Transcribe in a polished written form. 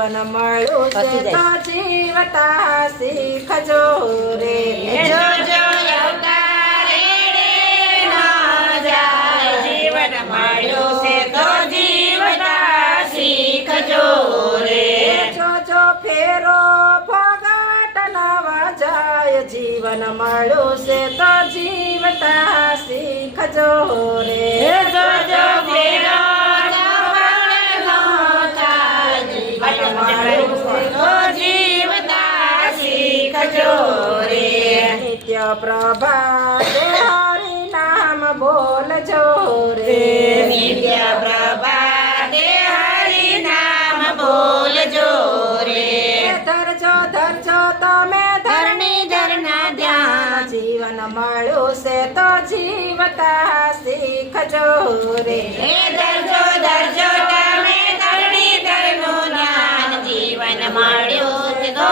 જીવન મળ્યું છે તો જીવતા શીખજો રે જોજો અવતારે ન જાય જીવન મળ્યું છે તો જીવતા શીખજો રે જોજો ફેરો ફોગાટ નવા જાય જીવન મળ્યું છે તો જીવતા શીખજો રે જોજો ફેરો ફોગાટ ન થાય જીવન મળ્યું છે તો જીવતા શીખજો રે નિત્ય પ્રભાતે હરિ નામ બોલજો રે નિત્ય પ્રભાતે હરિ નામ બોલજો રે ધરજો ધરજો તમે ધરણી ધરના ધ્યાન જીવન મળ્યું છે તો જીવતા શીખજો રે ધરજો ધરજો તમે ધરણી ધરનું જ્ઞાન જીવન મળ્યું